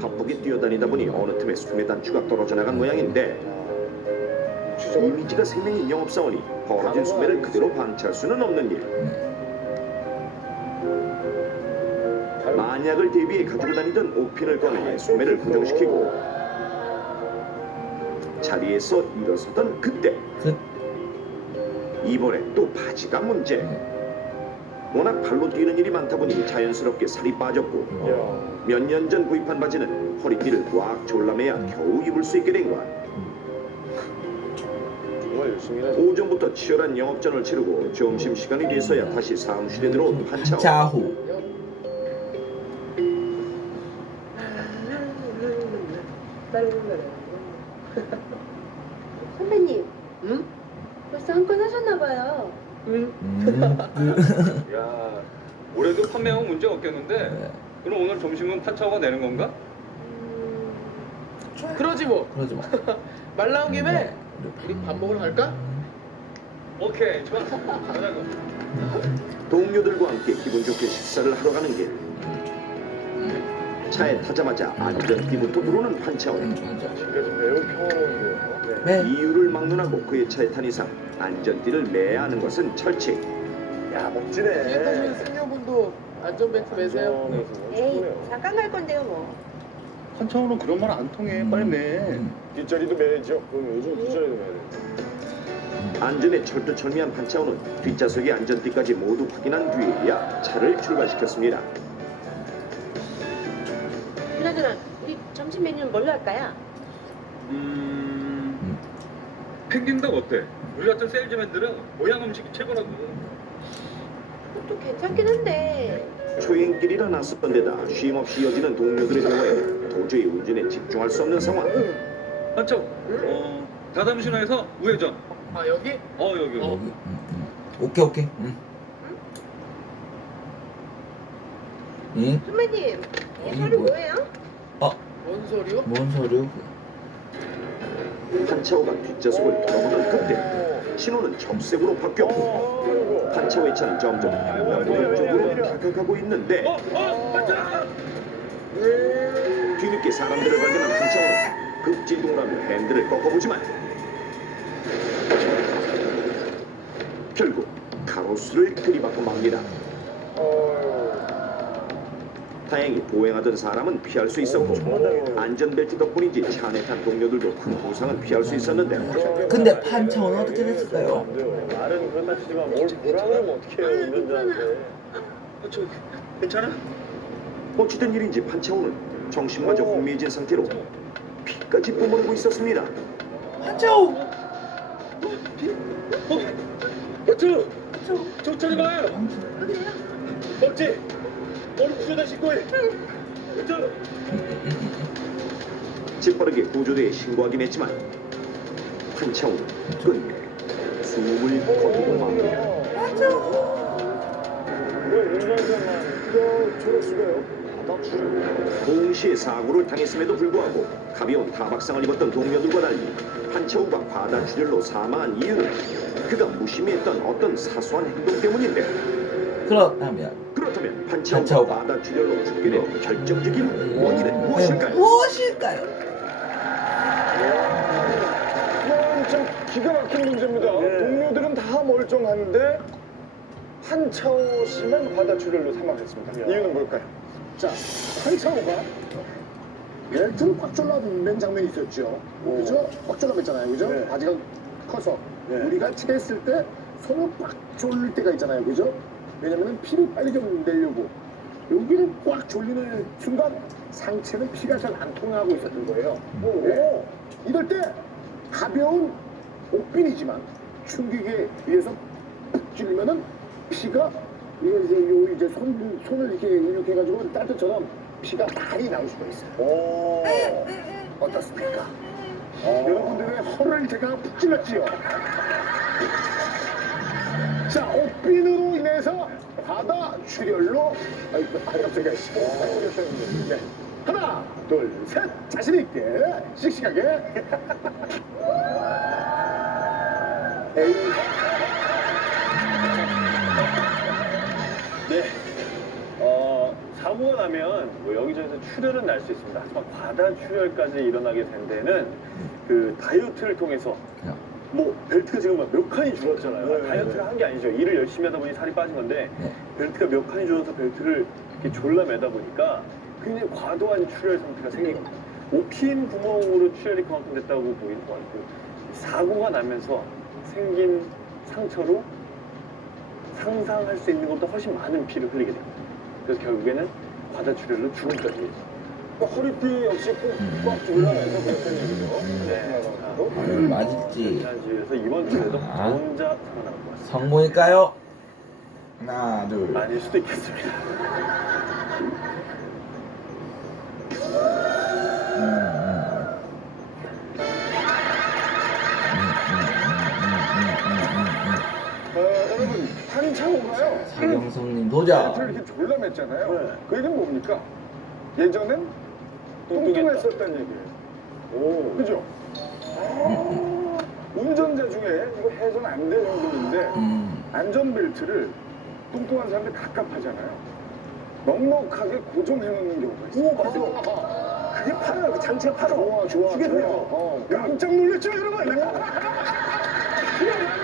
바쁘게 뛰어다니다 보니 어느 틈에 숨의 단추가 떨어져 나간 모양인데 이미지가 생명인 영업사원이 벌어진 수매를 그대로 방치할 수는 없는 일. 만약을 대비해 가지고 다니던 옷핀을 꺼내 수매를 고정시키고 자리에서 일어서던 그때 이번에 또 바지가 문제. 워낙 발로 뛰는 일이 많다 보니 자연스럽게 살이 빠졌고 몇 년 전 구입한 바지는 허리띠를 꽉 졸라매야 겨우 입을 수 있게 된 거야. 오전부터 치열한 영업전을 치르고 점심시간이 돼서야 다시 사무실에 들어온 판차호. 선배님. 응? 벌써 한 건 하셨나봐요. 야, 올해도 판매하고 문제 없겠는데. 그럼 오늘 점심은 판차호가 내는 건가? 그러지 뭐. 말 나온 김에 우리 밥 먹으러 갈까? 오케이, 좋아. 가자고. 동료들과 함께 기분 좋게 식사를 하러 가는 길. 차에 타자마자 안전띠부터 누르는 판차호. 매우 평화로운데요. 이유를 막론하고 그의 차에 탄 이상 안전띠를 매야 하는 것은 철칙. 야, 멋지네. 뒤에 타시는 승려분도 안전벨트 매세요. 에이, 잠깐 갈 건데요, 뭐. 판차호는 그런 말 안 통해. 빨리 매. 뒷자리도 매야죠. 그럼 요즘 뒷자리도 매야 돼. 안전에 철두철미한 판차호는 뒷좌석의 안전띠까지 모두 확인한 뒤에야 차를 출발시켰습니다. 그나저나 우리 점심 메뉴는 뭘로 할까요? 펭귄닭 어때? 우리 같은 세일즈맨들은 모양 음식이 최고라고. 그것도 괜찮긴 한데. 초행길이라 낯선 데다 쉼없이 이어지는 동료들의 대화에 도저히 운전에 집중할 수 없는 상황. 판차호. 다담신화에서 우회전. 여기? 여기. 오케이. 응? 선배님, 이 서류 뭐예요? 뭔 소리요? 뭔 소리요? 판차호가 뒷좌석을 돌아보던 그때 신호는 접색으로 바뀌었고 판차호의 차는 점점 횡단보도 쪽으로 다가가고 있는데 뒤늦게 사람들을 발견한 판차호는 급진동을 하며 핸들을 꺾어보지만 결국 가로수를 들이받고 맙니다. 다행히 보행하던 사람은 피할 수 있었고 안전벨트 덕분인지 차 안에 탄 동료들도 큰 부상은 피할 수 있었는데 근데 판차호는 어떻게 됐을까요? 말은 그렇다 치지만 뭘 보라 그러면 어떻게 해요, 운전자한테. 괜찮아? 어찌된 일인지 판차호는 정신마저 혼미해진 상태로 피까지 뿜어내고 있었습니다. 판차호! 저리 가요. 멋지. 얼른 구조대 신고해. 재빠르게 구조대에 신고하긴 했지만 판차호는 끝내 숨을 거두고 맙니다. 왜 운전자만 저럴 수가요? 동시에 사고를 당했음에도 불구하고 가벼운 타박상을 입었던 동료들과 달리 판차호가 과다출혈로 사망한 이유는 그가 무심히했던 어떤 사소한 행동 때문인데 그렇다면 판차호가 과다출혈로 죽게 된 결정적인 원인은 무엇일까요? 이건 참 기가 막힌 문제입니다. 동료들은 다 멀쩡한데 한차오 씨만 과다 출혈로 사망했습니다. 이유는 뭘까요? 자, 한차오가 벨트를 꽉 졸라맨 장면이 있었죠. 그죠? 꽉 졸라맸잖아요. 그죠? 네. 바지가 커서 네. 우리가 체했을 때 손을 꽉 졸릴 때가 있잖아요. 그죠? 왜냐면은 피를 빨리 좀 내려고 여기를 꽉 졸리는 순간 상체는 피가 잘 안 통하고 있었던 거예요. 네. 이럴 때 가벼운 옥빈이지만 충격에 의해서 푹 찔리면은 피가 이제 손을 이렇게 이렇게 따뜻처럼 피가 많이 나올 수가 있어요. 오. 어떻습니까? 여러분들의 허를 제가 푹 찔렀지요. 자, 옥빈으로 인해서 과다 출혈로 갑자기 네. 하나, 둘, 셋, 자신 있게, 씩씩하게. 에이. 네. 사고가 나면 뭐 여기저기서 출혈은 날 수 있습니다. 하지만 과다 출혈까지 일어나게 된 데는 그 다이어트를 통해서 뭐 벨트가 지금 몇 칸이 줄었잖아요. 다이어트를 한 게 아니죠. 일을 열심히 하다 보니 살이 빠진 건데 벨트가 몇 칸이 줄어서 벨트를 이렇게 졸라매다 보니까 굉장히 과도한 출혈 상태가 생긴 겁니다. 오핀 구멍으로 출혈이 그만큼 됐다고 보기는 어렵고 사고가 나면서 생긴 상처로 상상할 수 있는 것보다 훨씬 많은 피를 흘리게 됩니다. 그래서 결국에는 과다 출혈로 죽음까지 이르죠. 허리띠 역시 꽉 졸라매서 그랬던 얘기죠. 네. 과연 맞을지. 그래서 이번 주에도 자. 혼자 살아남을 것 같습니다. 성공일까요? 하나, 둘. 아닐 수도 있겠습니다. 여러분, 한차오가요. 사경성님 도전. 벨트를 이렇게 졸라맸잖아요. 그 얘기는 뭡니까? 예전엔 뚱뚱했었다는 얘기예요. 오, 그죠? 운전자 중에 이거 해서는 안 되는 행동인데 안전벨트를 뚱뚱한 사람들 갑갑하잖아요. 넉넉하게 고정해놓는 경우가 있어요. 오, 맞아. 그게 팔아요. 그 장치가 팔아. 좋아. 그게 돼요. 깜짝 놀랐죠, 여러분? 그냥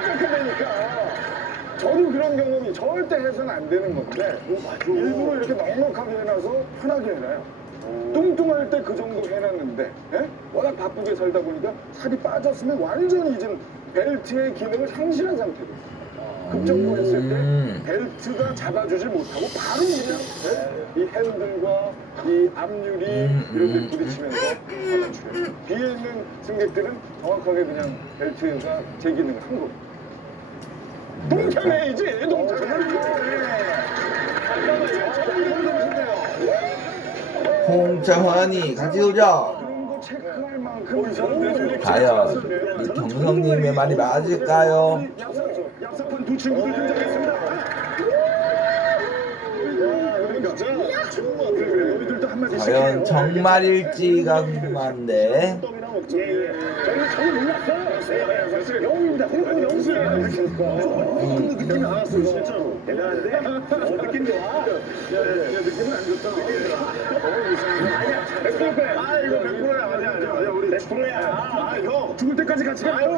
깜짝 되니까. 저도 그런 경험이 절대 해서는 안 되는 건데 일부러 이렇게 넉넉하게 해놔서 편하게 해놔요. 뚱뚱할 때 그 정도 해놨는데 워낙 바쁘게 살다 보니까 살이 빠졌으면 완전히 이제 벨트의 기능을 상실한 상태로 급정거했을 때 벨트가 잡아주지 못하고 바로 그냥 이 핸들과 이 앞유리 이런 데 부딪히면서 잡아줘요. 뒤에 있는 승객들은 정확하게 그냥 벨트가 제 기능을 한 겁니다. 동참해야지, 홍정환이 같이 도전. 과연 이 경성님의 말이 맞을까요? 얍삽한 두 친구들 등장했습니다. 너희들도 한마디 과연 정말일지가 궁금한데. 저는 몰랐어요. 영웅입니다. 영웅이에요. 느낌이 나왔어요, 진짜로. 대단한데? 느낌 좋아. 느낌은 안 좋다. 아니야, 100%야. 이거 100%야. 아니야. 우리 100%야. 형. 죽을 때까지 같이 가요.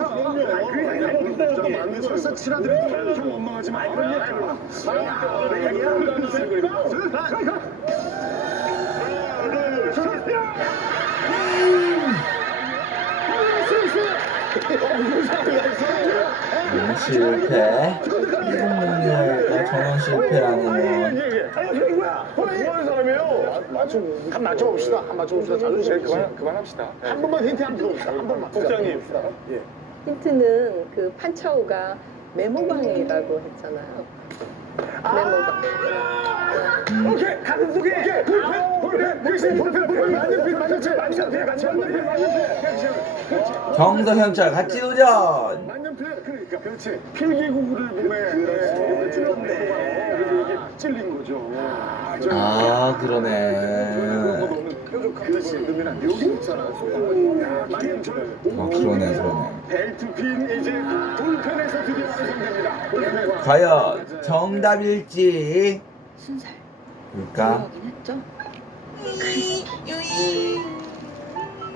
그럼요. 벌써 친아들이 좀 원망하지 마. 실패. 2006년과 전원 실패라는 건. 뭐하는 사람이에요? 한 맞춰봅시다. 자존심. 그만합시다. 한 번만 힌트 한번 들어봅시다. 한 번만. 국장님. 힌트는 그 판차오가 메모방이라고 했잖아요. 메모방. 오케이, 가슴 속에. 정서형철 같이 도전. 만년필, 그러니까 그렇지. 필기구를 몸에 이렇게 찔렀네. 그래서 이게 찔린 거죠. 아, 그러네. 그렇지. 넣으면 안 돼. 여기 있잖아. 만년철. 아, 그러네. 벨트핀 이제 돌펜에서 드디어 완성됩니다. 과연 정답일지. 순살. 볼까? 했죠.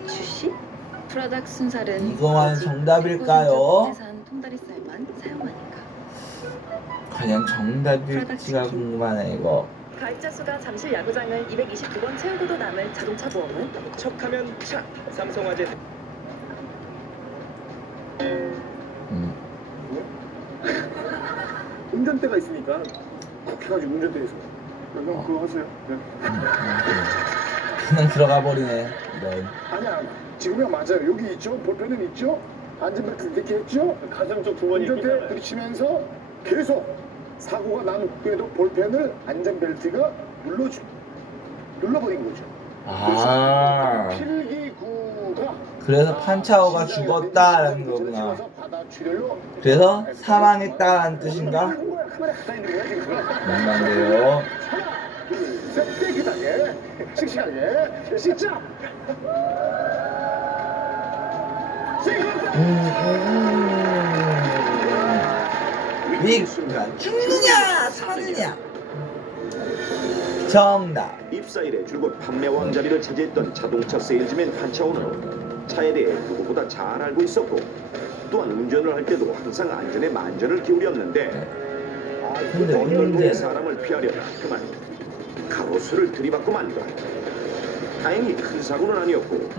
주시? 프라닥 순살은 이거만 정답일까요? 산 통다리살만 사용하니까. 과연 정답일지가 궁금하네 이거. 가입자 수가 잠실 야구장을 229번 채우고도 남을 자동차 보험은 척하면 착 삼성화재 운전대가 있으니까 꼭 해가지고 운전대에서 형 그거 하세요. 네. 그냥 들어가 버리네 이런. 아니야 지금이야 맞아요. 여기 있죠. 볼펜은 있죠. 안전벨트 이렇게 했죠. 가정적 두 번이 운전대 부딪히면서 계속 사고가 난 후에도 볼펜을 안전벨트가 눌러버린 거죠. 아. 필기구가 그래서 판차오가 죽었다라는 거구나. 그래서 사망했다는 뜻인가? 뭔가인데요. 깨끗하게 씩씩하게 시작. 위가 죽느냐 사느냐. 정답. 입사일에 줄곧 판매 왕자리를 차지했던 자동차 세일즈맨 판차오는 차에 대해 누구보다 잘 알고 있었고 또한 운전을 할 때도 항상 안전에 만전을 기울였는데 근데 어떤 문제는 사람을 피하려다 그만 가로수를 들이받고 만다. 다행히 큰 사고는 아니었고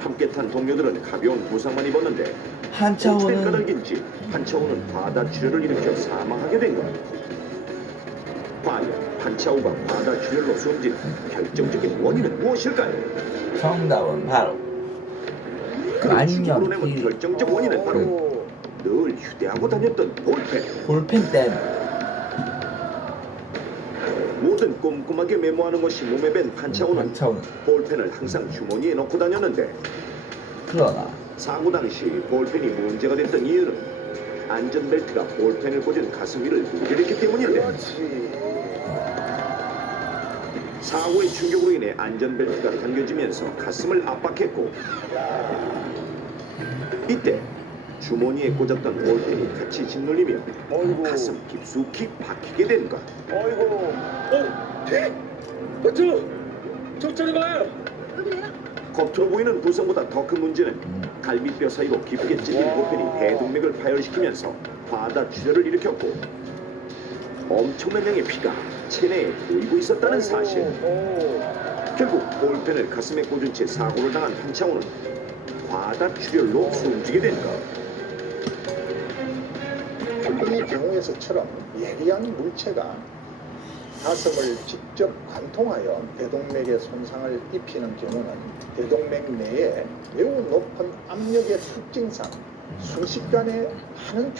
함께 탄 동료들은 가벼운 부상만 입었는데 판차오는 까닭인지 판차오는 과다 출혈을 일으켜 사망하게 된 것. 과연 판차오가 과다 출혈로 숨진 결정적인 원인은 무엇일까요? 정답은 바로 추적으로 내면 결정적 원인은 바로 늘 휴대하고 다녔던 볼펜. 볼펜 땜. 뭐든 꼼꼼하게 메모하는 것이 몸에 밴 판차오는 볼펜을 항상 주머니에 넣고 다녔는데 그러나 사고 당시 볼펜이 문제가 됐던 이유는 안전벨트가 볼펜을 꽂은 가슴 위를 무게했기 때문인데 사고의 충격으로 인해 안전벨트가 당겨지면서 가슴을 압박했고 이때 주머니에 꽂았던 볼펜이 같이 짓눌리며 가슴 깊숙이 박히게 된 것. 저쪽에 봐요. 겉으로 보이는 부상보다 더 큰 문제는 갈비뼈 사이로 깊게 찔린 볼펜이 대동맥을 파열시키면서 과다 출혈을 일으켰고 엄청난 양의 피가 체내에 고이고 있었다는 사실. 결국 볼펜을 가슴에 꽂은 채 사고를 당한 판차오는 과다 출혈로 숨지게 된 것. 이 경우에서처럼 예리한 물체가 가슴을 직접 관통하여 대동맥에 손상을 입히는 경우는 대동맥 내에 매우 높은 압력의 특징상 순식간에 많은